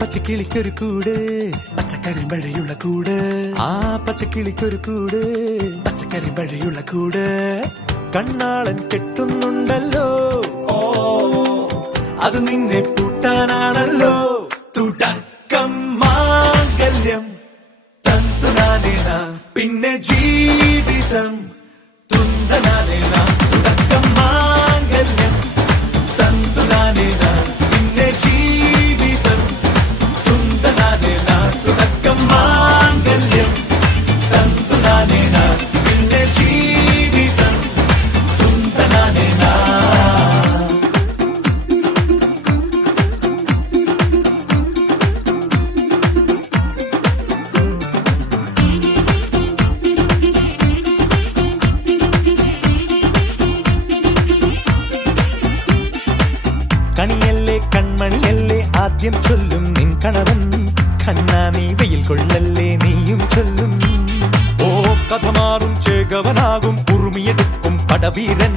പച്ചക്കിളിക്കൊരു കൂട് പച്ചക്കരിമ്പഴയുള്ള കൂട് ആ പച്ചക്കിളിക്കൊരു കൂട് പച്ചക്കരിമ്പഴയുള്ള കൂട് കണ്ണാളൻ കെട്ടുന്നുണ്ടല്ലോ അത് നിന്നെ പൂട്ടാനാണല്ലോ തുടക്കം മാംഗല്യം തന്തുനാനേന പിന്നെ ജീവിതം തുന്തനാനേന തുടക്കം മാംഗല്യം തന്തുനാനേന പിന്നെ ജീവിതം തുന്തനാനേന തുടക്കം മാംഗല്യം തന്തുനാനേന പിന്നെ ജീവിതം തുന്തനാനേന. കണിയല്ലേ കൺമണിയല്ലേ ആദ്യം ചൊല്ലും നിൻ കണവൻ കണ്ണാ നീ വെയിൽ കൊള്ളല്ലേ നീയും ചൊല്ലും ഓ കഥ മാറും ചേകവനാകും ഉറുമിയെടുക്കും പടവീരൻ